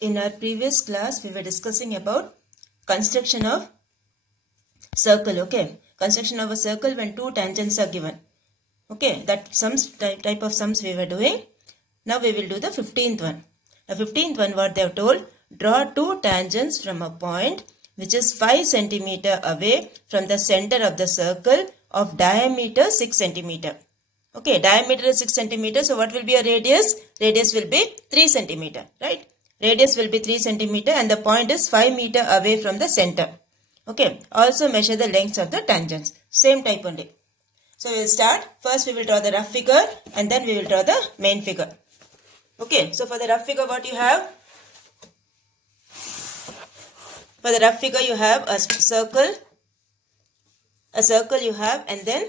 In our previous class, we were discussing about construction of circle. Okay, construction of a circle when two tangents are given. Okay, that sums type of sums we were doing. Now we will do the 15th one. The 15th one, what they have told, draw two tangents from a point which is 5 centimeter away from the center of the circle of diameter 6 centimeter. Okay, diameter is 6 centimeter. So what will be a radius? Radius will be 3 centimeter, right? Radius will be 3 centimeter and the point is 5 meter away from the center. Okay, also measure the lengths of the tangents. Same type only. So we will start. First we will draw the rough figure and then we will draw the main figure. Okay, so for the rough figure what you have? For the rough figure you have a circle. A circle you have and then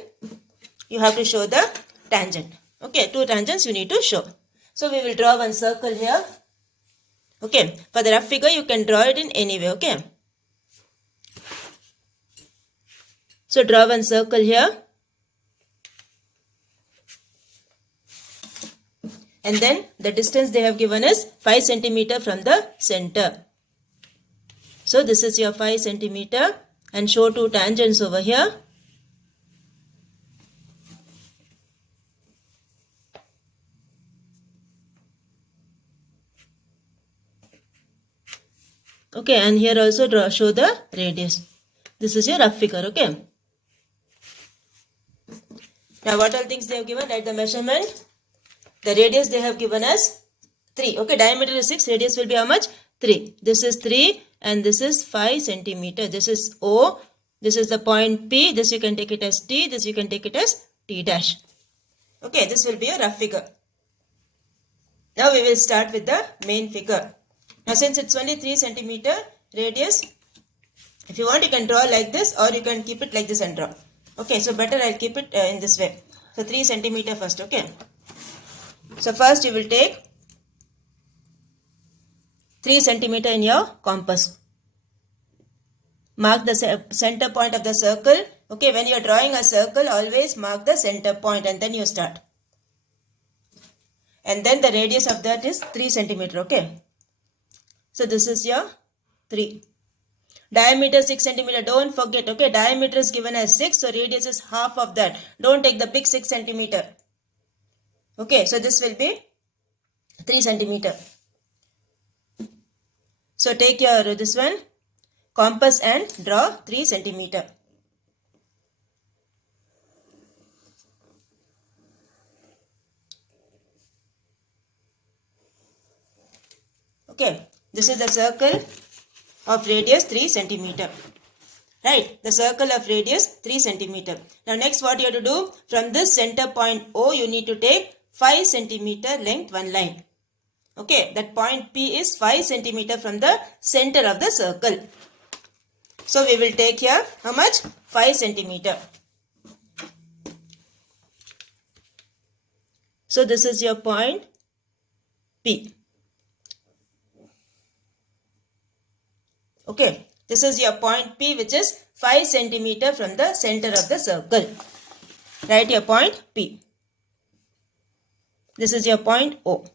you have to show the tangent. Okay, two tangents you need to show. So we will draw one circle here. Okay, for the rough figure you can draw it in any way. Okay. So draw one circle here. And then the distance they have given is 5 centimeter from the center. So this is your 5 centimeter and show two tangents over here. Okay, and here also show the radius. This is your rough figure. Okay. Now what all things they have given? Write the measurement. The radius they have given us 3. Okay, diameter is 6. Radius will be how much? 3. This is 3 and this is 5 centimeter. This is O. This is the point P. This you can take it as T. This you can take it as T dash. Okay, this will be a rough figure. Now we will start with the main figure. Now since it's only 3 centimeter radius, if you want you can draw like this or you can keep it like this and draw. Okay, so better I'll keep it in this way. So 3 centimeter first. Okay. So first you will take 3 centimeter in your compass. Mark the center point of the circle. Okay, when you are drawing a circle, always mark the center point and then you start. And then the radius of that is 3 centimeter. Okay. So this is your 3. Diameter 6 centimeter. Don't forget. Okay, diameter is given as 6. So radius is half of that. Don't take the big 6 centimeter. Okay, so this will be 3 centimeter. So take your this one compass and draw 3 centimeter. Okay, this is the circle of radius 3 centimeter. Right, the circle of radius 3 centimeter. Now next what you have to do, from this center point O you need to take 5 centimeter length one line. Okay, that point P is 5 centimeter from the center of the circle. So we will take here how much? 5 centimeter. So this is your point P. Okay, this is your point P which is 5 centimeter from the center of the circle. Write your point P. This is your point O.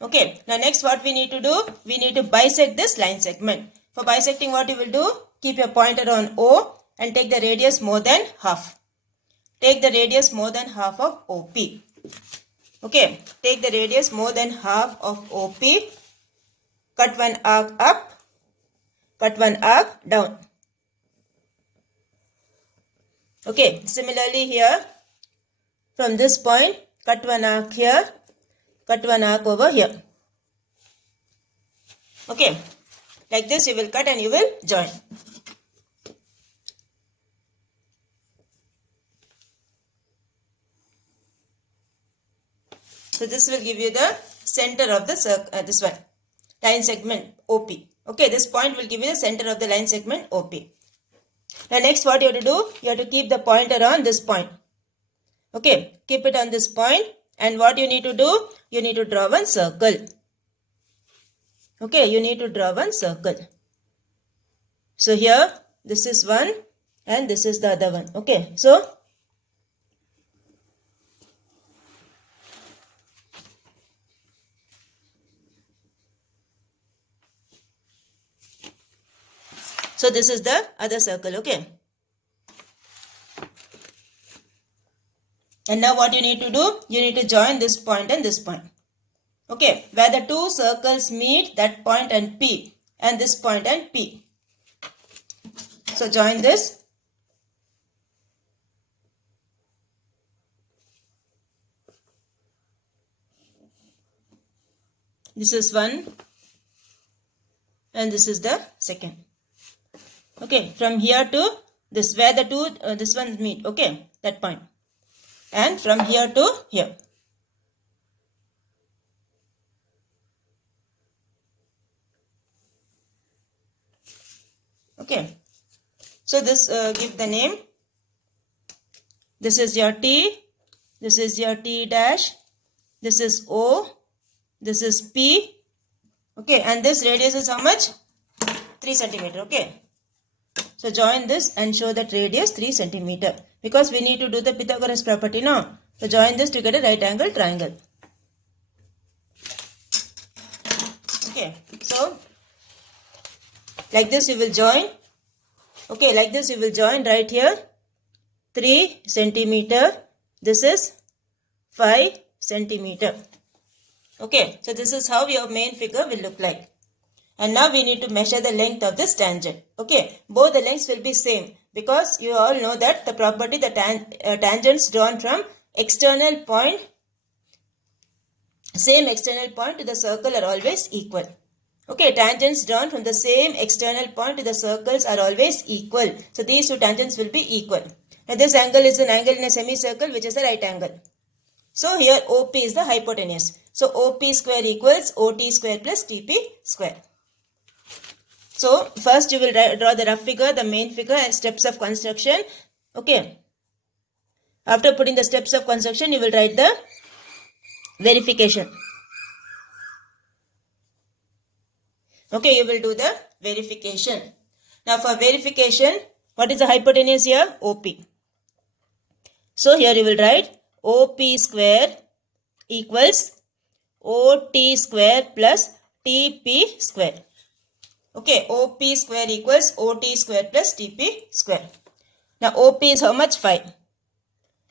Okay, now next what we need to do? We need to bisect this line segment. For bisecting what you will do? Keep your pointer on O and take the radius more than half. Take the radius more than half of OP. Okay, take the radius more than half of OP. Cut one arc up. Cut one arc down. Okay, similarly here, from this point, cut one arc here, cut one arc over here. Okay, like this you will cut and you will join. So this will give you the center of the circle, this one, line segment OP. Okay, this point will give you the center of the line segment OP. Now next what you have to do, you have to keep the pointer on this point. Okay, keep it on this point and what you need to do, you need to draw one circle. Okay, you need to draw one circle. So here, this is one and this is the other one. Okay, so So this is the other circle, okay. And now what you need to do? You need to join this point and this point. Okay, where the two circles meet, that point and P, and this point and P. So join this. This is one and this is the second. Okay, from here to this, where the two, this one meet, okay, that point. And from here to here. Okay, so this give the name. This is your T, this is your T dash, this is O, this is P, okay, and this radius is how much? 3 centimeter, okay. So join this and show that radius 3 centimeter, because we need to do the Pythagoras property now. So join this to get a right angle triangle. Okay, so like this you will join. Okay, like this you will join right here 3 centimeter. This is 5 centimeter. Okay, so this is how your main figure will look like. And now we need to measure the length of this tangent. Okay, both the lengths will be same, because you all know that the property, the tangents drawn from external point, same external point to the circle are always equal. Okay, tangents drawn from the same external point to the circles are always equal. So these two tangents will be equal. Now this angle is an angle in a semicircle, which is a right angle. So here OP is the hypotenuse. So OP square equals OT square plus TP square. So first you will draw the rough figure, the main figure, and steps of construction. Okay. After putting the steps of construction, you will write the verification. Okay, you will do the verification. Now for verification, what is the hypotenuse here? OP. So here you will write OP square equals OT square plus TP square. Okay, OP square equals OT square plus TP square. Now OP is how much? 5.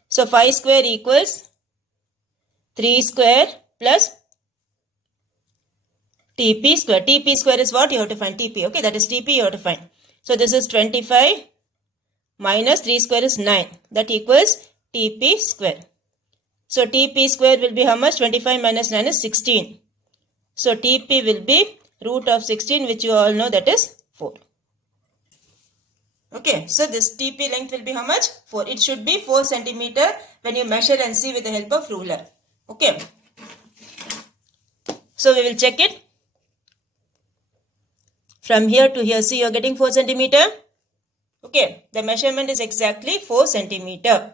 So 5 square equals 3 square plus TP square. TP square is what? You have to find TP. Okay, that is TP you have to find. So this is 25 minus 3 square is 9. That equals TP square. So TP square will be how much? 25 minus 9 is 16. So TP will be root of 16, which you all know, that is 4. Okay, so this TP length will be how much? 4. It should be 4 centimeter when you measure and see with the help of ruler. Okay. So we will check it. From here to here, see, you are getting 4 centimeter. Okay, the measurement is exactly 4 centimeter.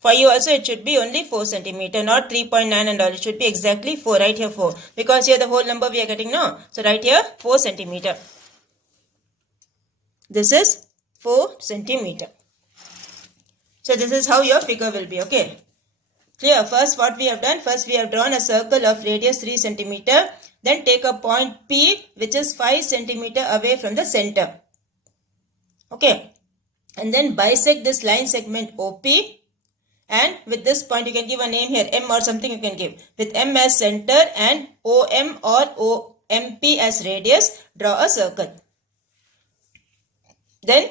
For you also it should be only 4 centimeter, not 3.9 and all. It should be exactly 4, right here 4. Because here the whole number we are getting now. So right here 4 centimeter. This is 4 centimeter. So this is how your figure will be, okay. Clear? First what we have done, first we have drawn a circle of radius 3 centimeter. Then take a point P, which is 5 centimeter away from the center. Okay. And then bisect this line segment OP. And with this point you can give a name here, M or something you can give. With M as center and OM or OMP as radius, draw a circle. Then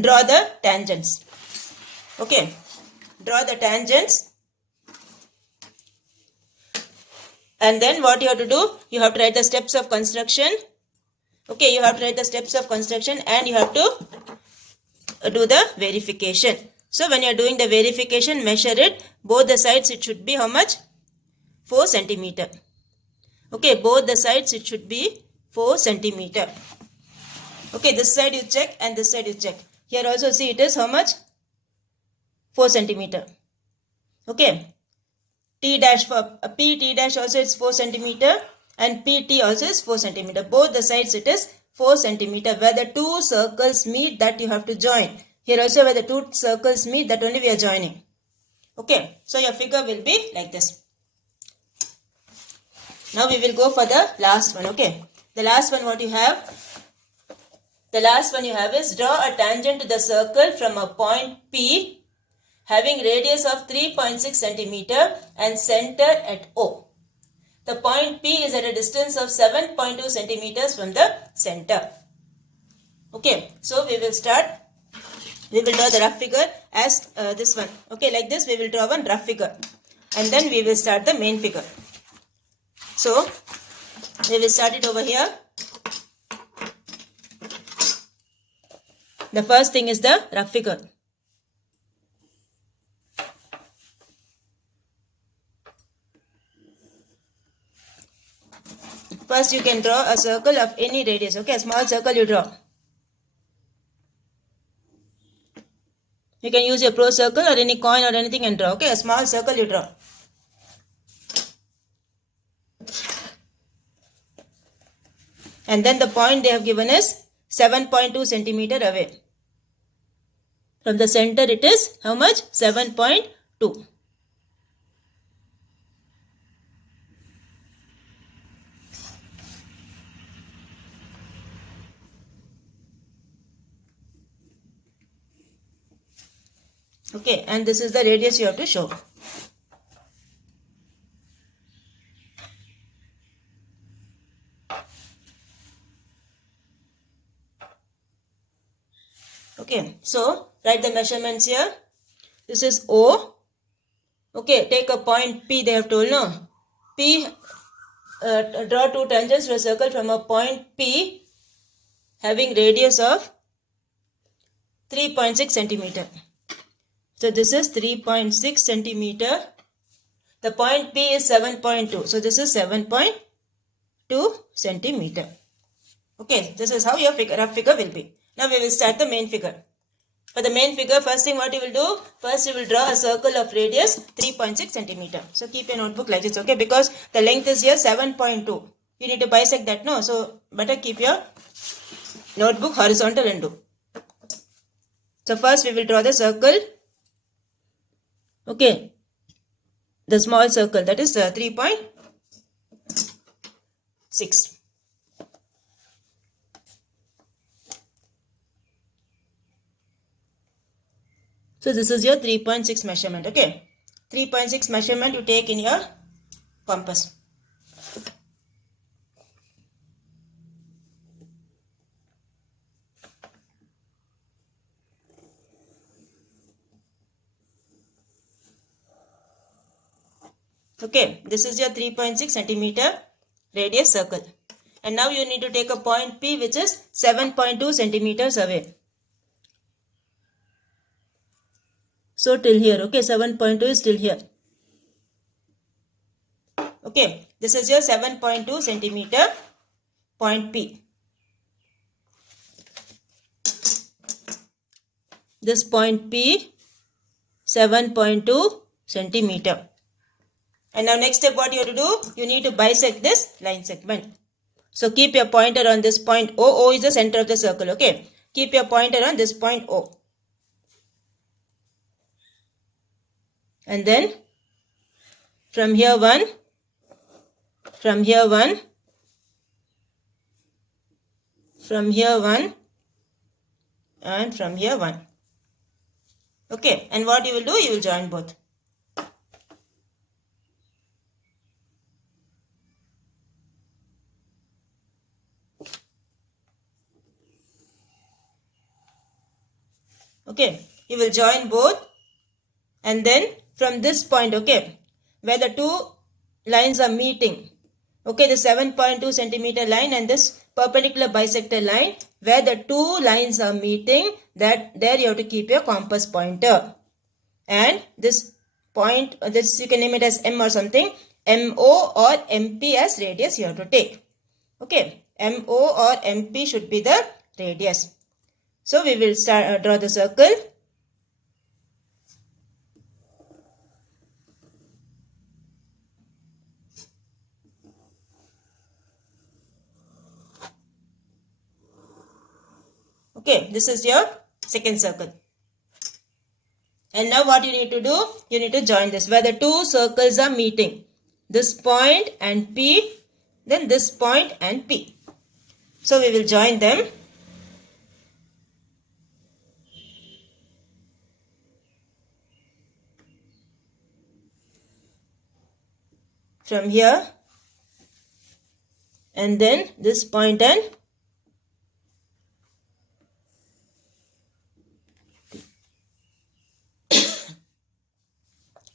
draw the tangents. Okay. Draw the tangents. And then what you have to do? You have to write the steps of construction. Okay, you have to write the steps of construction and you have to do the verification. So when you are doing the verification, measure it. Both the sides it should be how much? 4 centimeter. Okay, both the sides it should be 4 centimeter. Okay, this side you check and this side you check. Here also see it is how much? 4 centimeter. Okay. T dash for PT dash also is 4 centimeter and PT also is 4 centimeter. Both the sides it is 4 centimeter. Where the two circles meet, that you have to join. Here also where the two circles meet, that only we are joining. Okay. So your figure will be like this. Now we will go for the last one. Okay. The last one what you have? The last one you have is draw a tangent to the circle from a point P having radius of 3.6 centimeter and center at O. The point P is at a distance of 7.2 centimeters from the center. Okay, so we will start. We will draw the rough figure as this one. Okay, like this we will draw one rough figure. And then we will start the main figure. So, we will start it over here. The first thing is the rough figure. First you can draw a circle of any radius. Okay, a small circle you draw. You can use your pro circle or any coin or anything and draw. Okay, a small circle you draw. And then the point they have given is 7.2 centimeter away. From the center it is how much? 7.2. Okay, and this is the radius you have to show. Okay, so write the measurements here. This is O. Okay, take a point P they have told, no? P, draw two tangents to a circle from a point P having radius of 3.6 centimeter. So this is 3.6 centimeter. The point P is 7.2. So this is 7.2 centimeter. Okay, this is how your rough figure will be. Now we will start the main figure. For the main figure, first thing what you will do, first you will draw a circle of radius 3.6 centimeter. So keep your notebook like this, okay, because the length is here 7.2. You need to bisect that, no? So better keep your notebook horizontal and do. So first we will draw the circle. Okay, the small circle, that is 3.6. So this is your 3.6 measurement, okay. 3.6 measurement you take in your compass. Okay, this is your 3.6 centimeter radius circle. And now you need to take a point P which is 7.2 centimeters away. So till here, okay, 7.2 is till here. Okay, this is your 7.2 centimeter point P. This point P, 7.2 centimeter. And now next step what you have to do, you need to bisect this line segment. So keep your pointer on this point O. O is the center of the circle, okay. Keep your pointer on this point O. And then from here 1, from here 1, from here 1, and from here 1. Okay, and what you will do, you will join both. Okay, you will join both, and then from this point, okay, where the two lines are meeting, okay, the 7.2 centimeter line and this perpendicular bisector line, where the two lines are meeting, that there you have to keep your compass pointer. And this point, this you can name it as M or something, MO or MP as radius you have to take. Okay, MO or MP should be the radius. So we will start draw the circle. Okay, this is your second circle. And now what you need to do, you need to join this where the two circles are meeting. This point and P, then this point and P. So we will join them. from here, and then this point and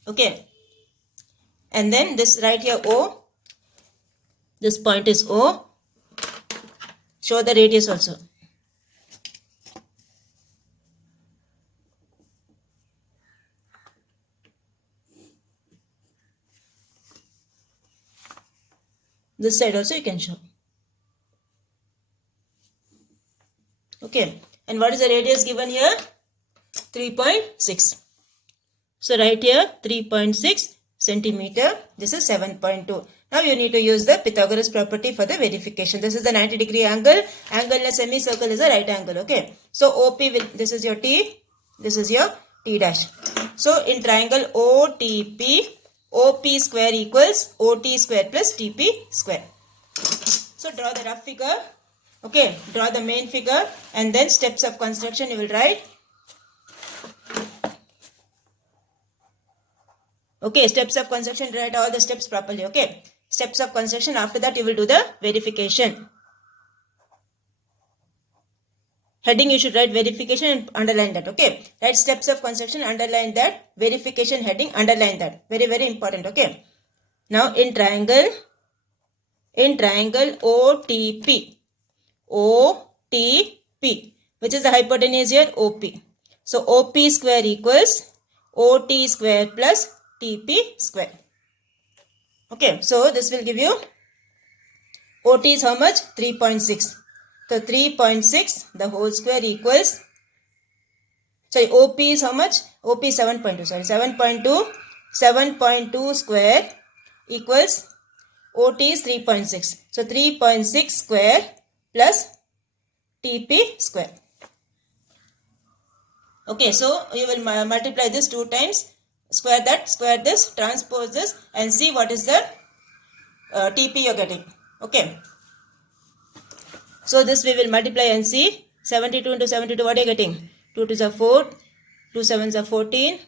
okay, and then this right here O, this point is O. Show the radius also. This side also you can show. Okay, and what is the radius given here? 3.6. So write here 3.6 centimeter. This is 7.2. Now you need to use the Pythagoras property for the verification. This is the 90-degree angle. Angle in a semicircle is a right angle. Okay. So OP will, this is your T. This is your T dash. So in triangle OTP, OP square equals OT square plus TP square. So draw the rough figure. Okay. Draw the main figure and then steps of construction you will write. Okay, steps of construction, write all the steps properly. Okay, steps of construction. After that, you will do the verification. Heading, you should write verification and underline that. Okay, write steps of construction, underline that. Verification heading, underline that. Very, very important. Okay. Now, in triangle OTP, which is the hypotenuse here, OP. So, OP square equals OT square plus TP square. Okay, so this will give you OT is how much? 3.6. So 3.6 the whole square equals, sorry, OP is how much? OP is 7.2. Sorry, 7.2. 7.2 square equals OT is 3.6. So 3.6 square plus TP square. Okay, so you will multiply this 2 times. Square that, square this, transpose this and see what is the TP you are getting. Okay. So this we will multiply and see. 72 into 72, what are you getting? 2 to the 4, 2 7s are 14,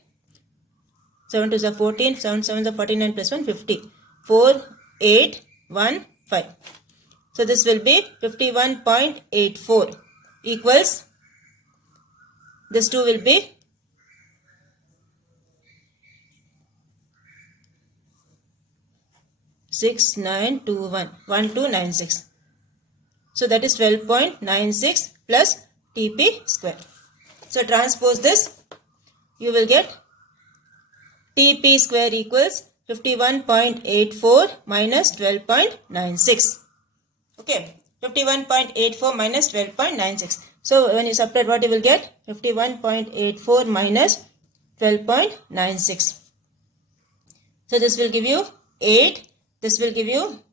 7 to the 14, 7 7s are 49 plus 1, 50. 4, 8, 1, 5. So this will be 51.84 equals, this 2 will be 1296. So that is 12.96 plus TP square. So transpose this, you will get TP square equals 51.84 minus 12.96. Okay, 51.84 minus 12.96. So when you subtract, what you will get? 51.84 minus 12.96. So this will give you 8. This will give you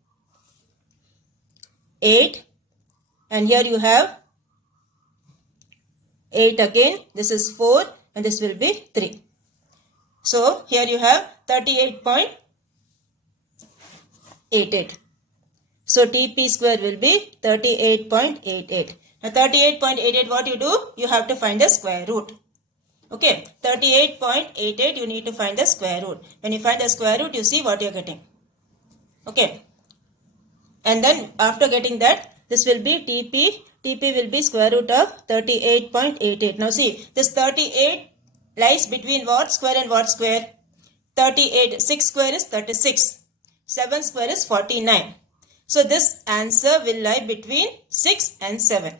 8. And here you have 8 again. This is 4 and this will be 3. So here you have 38.88. So TP square will be 38.88. Now 38.88, what you do? You have to find the square root. Okay, 38.88, you need to find the square root. When you find the square root, you see what you are getting. Okay. And then after getting that, this will be TP. TP will be square root of 38.88. Now see, this 38 lies between what square and what square? 38. 6 square is 36. 7 square is 49. So this answer will lie between 6 and 7.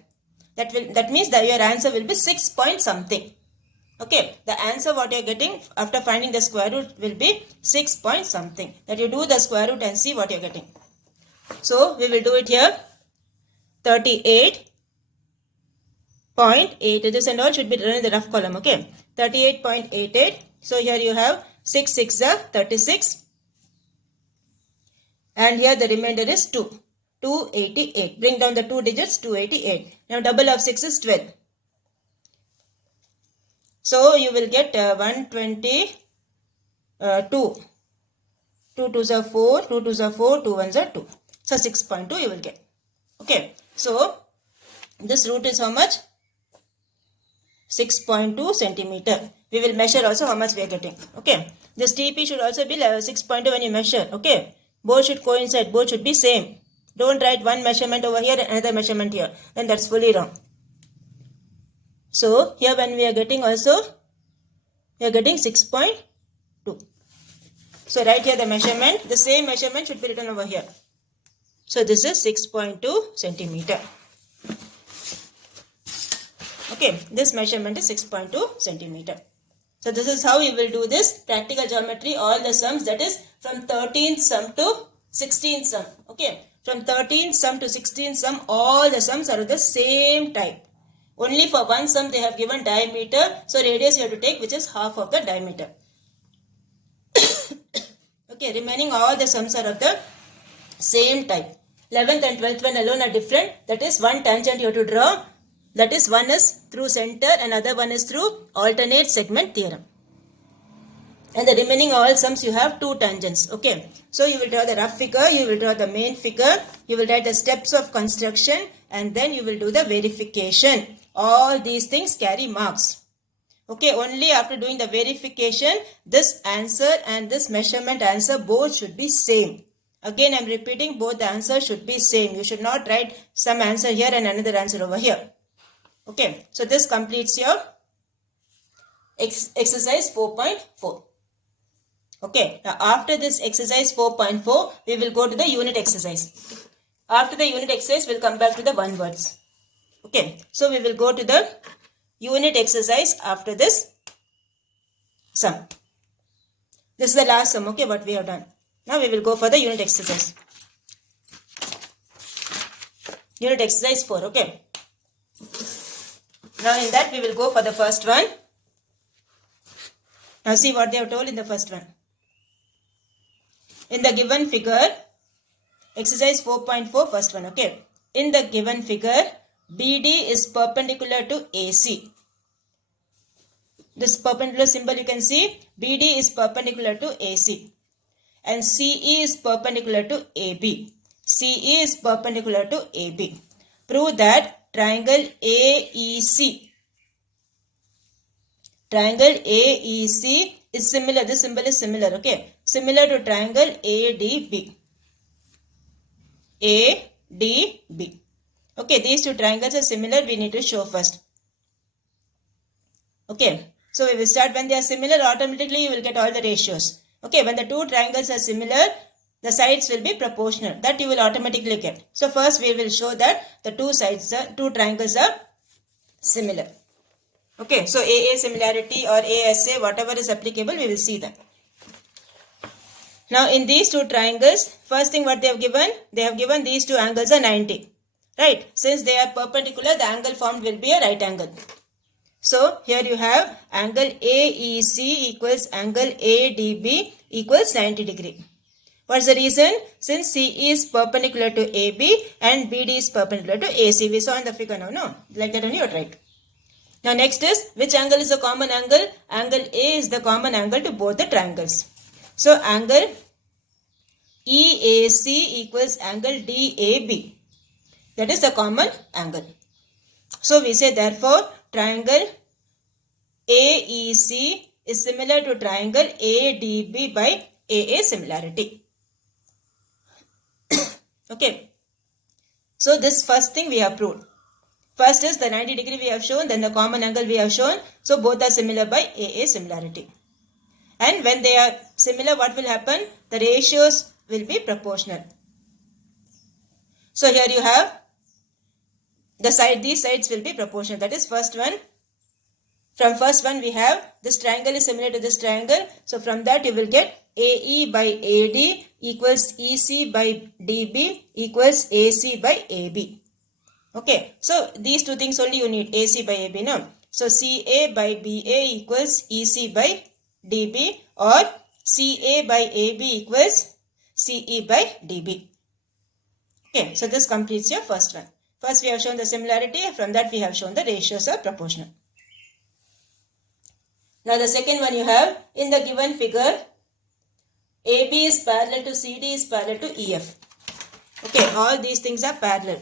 That means that your answer will be 6 point something. Okay, the answer what you are getting after finding the square root will be 6 point something. That you do the square root and see what you are getting. So we will do it here. 38.88. This and all should be written in the rough column. Okay, 38.88. So here you have 6 6 are 36. And here the remainder is 2. 288. Bring down the 2 digits, 288. Now double of 6 is 12. So you will get 122. 2 2s are 4, 2 2s are 4, 2 1s are 2. So 6.2 you will get. Okay. So this root is how much? 6.2 centimeter. We will measure also how much we are getting. Okay. This TP should also be 6.2 when you measure. Okay. Both should coincide. Both should be same. Don't write one measurement over here and another measurement here. Then that's fully wrong. So here when we are getting also, we are getting 6.2. So write here the measurement. The same measurement should be written over here. So this is 6.2 centimeter. Okay, this measurement is 6.2 centimeter. So this is how you will do this practical geometry, all the sums, that is from 13th sum to 16th sum. Okay, from 13th sum to 16th sum, all the sums are of the same type. Only for one sum they have given diameter, so radius you have to take, which is half of the diameter. Okay, remaining all the sums are of the same type. 11th and 12th one alone are different. That is one tangent you have to draw. That is one is through center and other one is through alternate segment theorem. And the remaining all sums you have two tangents. Okay. So you will draw the rough figure, you will draw the main figure, you will write the steps of construction, and then you will do the verification. All these things carry marks. Okay, only after doing the verification, this answer and this measurement answer both should be same. Again, I am repeating, both the answers should be same. You should not write some answer here and another answer over here. Okay, so this completes your exercise 4.4. Okay, now after this exercise 4.4, we will go to the unit exercise. After the unit exercise, we'll come back to the one words. Okay, so we will go to the unit exercise after this sum. This is the last sum, okay, what we have done. Now we will go for the unit exercise. Unit exercise 4, okay. Now in that we will go for the first one. Now see what they have told in the first one. In the given figure, exercise 4.4, first one, okay. In the given figure, BD is perpendicular to AC. This perpendicular symbol you can see, BD is perpendicular to AC. And CE is perpendicular to AB. CE is perpendicular to AB. Prove that triangle AEC is similar, this symbol is similar, okay, similar to triangle ADB. ADB. Okay, these two triangles are similar, we need to show first. Okay, so we will start when they are similar, automatically you will get all the ratios. Okay, when the two triangles are similar, the sides will be proportional. That you will automatically get. So first we will show that the two triangles are similar. Okay, so AA similarity or ASA, whatever is applicable, we will see that. Now in these two triangles, first thing what they have given these two angles are 90. Right, since they are perpendicular, the angle formed will be a right angle. So here you have angle AEC equals angle ADB equals 90 degree. What's the reason? Since CE is perpendicular to AB and BD is perpendicular to AC. We saw in the figure now, no? Like that only you right. Now next is, which angle is the common angle? Angle A is the common angle to both the triangles. So angle EAC equals angle DAB. That is the common angle. So we say therefore triangle AEC is similar to triangle ADB by AA similarity. Okay. So this first thing we have proved. First is the 90 degree we have shown, then the common angle we have shown. So both are similar by AA similarity. And when they are similar, what will happen? The ratios will be proportional. So here you have these sides will be proportional. That is first one. From first one we have this triangle is similar to this triangle. So from that you will get AE by AD equals EC by DB equals AC by AB. Okay, so these two things only you need, AC by AB, no? So CA by BA equals EC by DB or CA by AB equals CE by DB. Okay, so this completes your first one. First we have shown the similarity, from that we have shown the ratios are proportional. Now the second one you have, in the given figure, AB is parallel to CD is parallel to EF. Okay, all these things are parallel.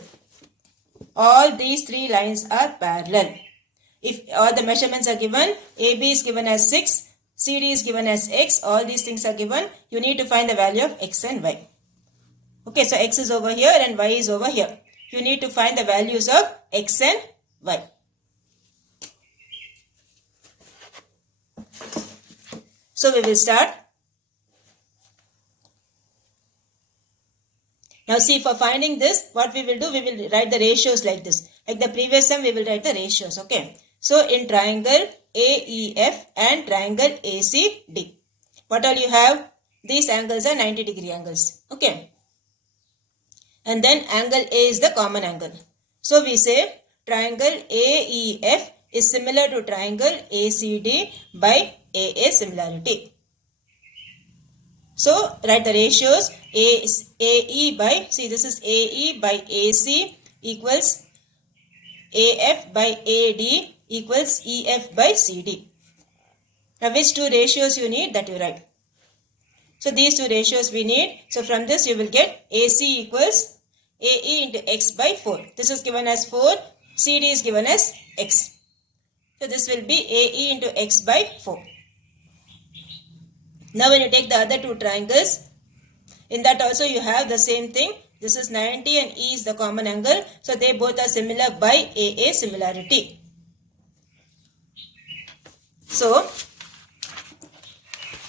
All these three lines are parallel. If all the measurements are given, AB is given as 6, CD is given as X, all these things are given, you need to find the value of X and Y. Okay, so x is over here and y is over here. You need to find the values of x and y. So we will start. Now see, for finding this, what we will do, we will write the ratios like this. Like the previous sum, we will write the ratios. Okay. So in triangle AEF and triangle ACD, what all you have? These angles are 90-degree angles. Okay. And then angle A is the common angle. So we say triangle AEF is similar to triangle ACD by AA similarity. So write the ratios. AE by, see this is AE by AC equals AF by AD equals EF by CD. Now which two ratios you need, that you write. So these two ratios we need. So from this you will get AC equals AE into X by 4. This is given as 4. CD is given as X. So this will be AE into X by 4. Now when you take the other two triangles, in that also you have the same thing. This is 90 and E is the common angle. So they both are similar by AA similarity. So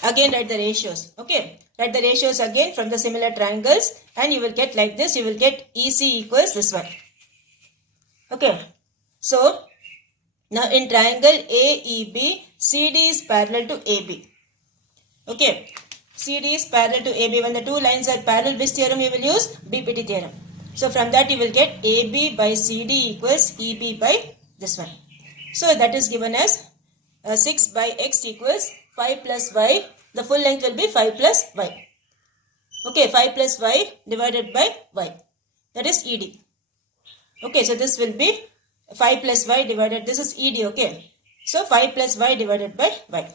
again write the ratios. Okay. Write the ratios again from the similar triangles and you will get like this. You will get EC equals this one. Okay. So now in triangle AEB, CD is parallel to AB. Okay. CD is parallel to AB. When the two lines are parallel, which theorem you will use? BPT theorem. So from that you will get AB by CD equals EB by this one. So that is given as 6 by X equals 5 plus Y. The full length will be 5 plus Y. Okay, 5 plus Y divided by Y. That is ED. Okay, so this will be 5 plus Y divided, this is ED, okay. So 5 plus Y divided by Y.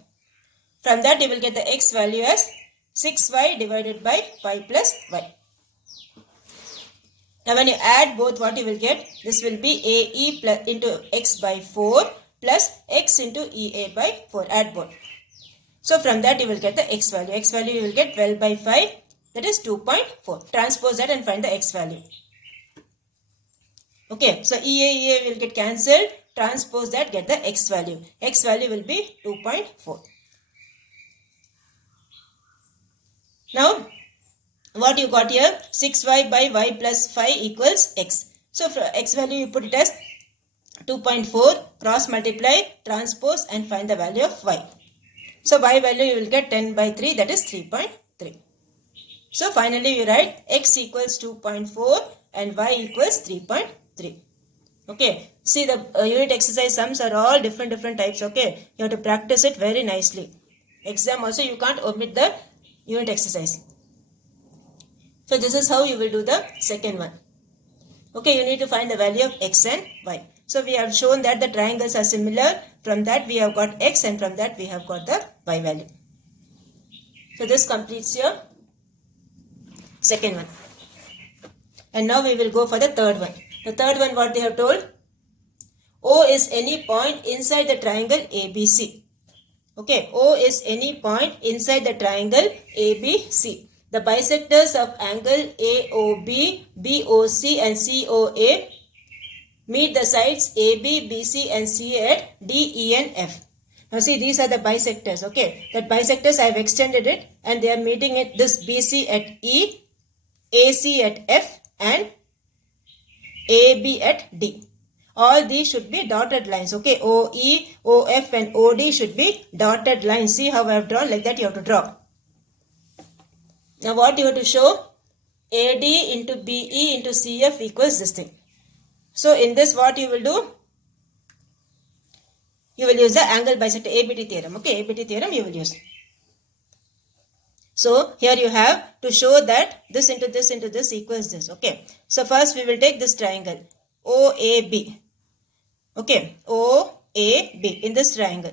From that you will get the X value as 6Y divided by 5 plus Y. Now when you add both, what you will get? This will be AE plus into X by 4 plus X into EA by 4. Add both. So from that you will get the X value. X value you will get 12 by 5, that is 2.4. Transpose that and find the X value. Okay, so EA will get cancelled. Transpose that, get the X value. X value will be 2.4. Now, what you got here? 6Y by Y plus 5 equals X. So, for X value you put it as 2.4, cross multiply, transpose and find the value of Y. So, Y value you will get 10 by 3, that is 3.3. So, finally you write X equals 2.4 and Y equals 3.3. Okay. See, the unit exercise sums are all different types. Okay. You have to practice it very nicely. Exam also you can't omit the unit exercise. So this is how you will do the second one. Okay, you need to find the value of X and Y. So we have shown that the triangles are similar. From that we have got X and from that we have got the Y value. So this completes your second one. And now we will go for the third one. The third one, what they have told? O is any point inside the triangle ABC. Okay, O is any point inside the triangle ABC. The bisectors of angle AOB, BOC and COA meet the sides AB, BC and CA at D, E and F. Now see, these are the bisectors. Okay, that bisectors I have extended it and they are meeting at this BC at E, AC at F and AB at D. All these should be dotted lines. Okay, OE, OF and OD should be dotted lines. See how I have drawn? Like that you have to draw. Now what you have to show? AD into BE into CF equals this thing. So in this what you will do? You will use the angle bisector ABT theorem. Okay, ABT theorem you will use. So here you have to show that this into this equals this. Okay. So first we will take this triangle OAB. Okay, OAB in this triangle.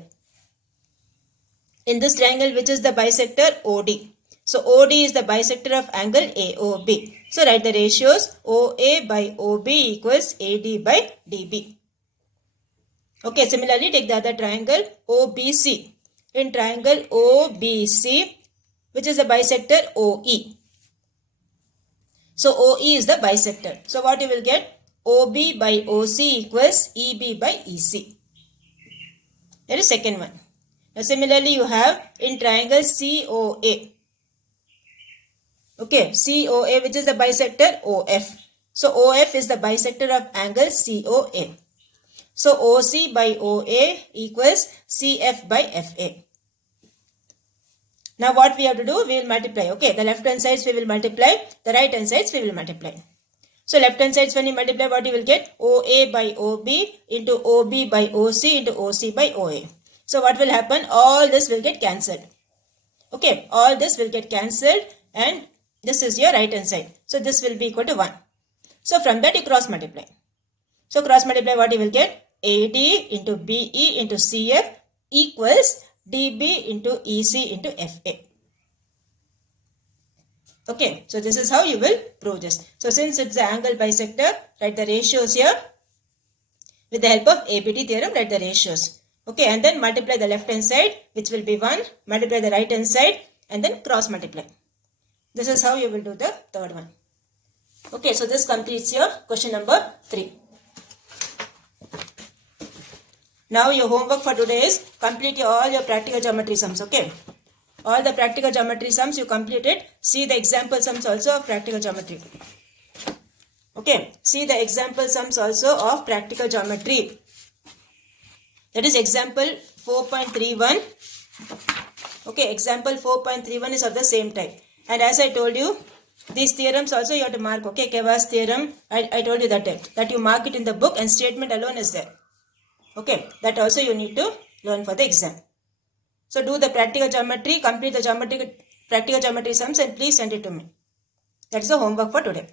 In this triangle, which is the bisector OD. So OD is the bisector of angle AOB. So write the ratios. OA by OB equals AD by DB. Okay, similarly take the other triangle OBC. In triangle OBC, which is the bisector OE. So OE is the bisector. So what you will get? OB by OC equals EB by EC. That is second one. Now similarly you have in triangle COA. Okay, COA, which is the bisector OF. So OF is the bisector of angle COA. So OC by OA equals CF by FA. Now what we have to do? We will multiply. Okay, the left hand sides we will multiply. The right hand sides we will multiply. So left hand sides when you multiply, what you will get? OA by OB into OB by OC into OC by OA. So what will happen? All this will get cancelled. Okay, all this will get cancelled and this is your right hand side. So this will be equal to 1. So from that you cross multiply. So cross multiply, what you will get? AD into BE into CF equals DB into EC into FA. Okay, so this is how you will prove this. So since it's the angle bisector, write the ratios here. With the help of ABT theorem, write the ratios. Okay, and then multiply the left hand side, which will be 1, multiply the right hand side, and then cross multiply. This is how you will do the third one. Okay, so this completes your question number 3. Now your homework for today is complete all your practical geometry sums. Okay, all the practical geometry sums you completed. See the example sums also of practical geometry. Okay, see the example sums also of practical geometry. That is example 4.31. Okay, example 4.31 is of the same type. And as I told you, these theorems also you have to mark. Okay, Keva's theorem, I told you that you mark it in the book and statement alone is there. Okay, that also you need to learn for the exam. So do the practical geometry, complete the practical geometry sums and please send it to me. That is the homework for today.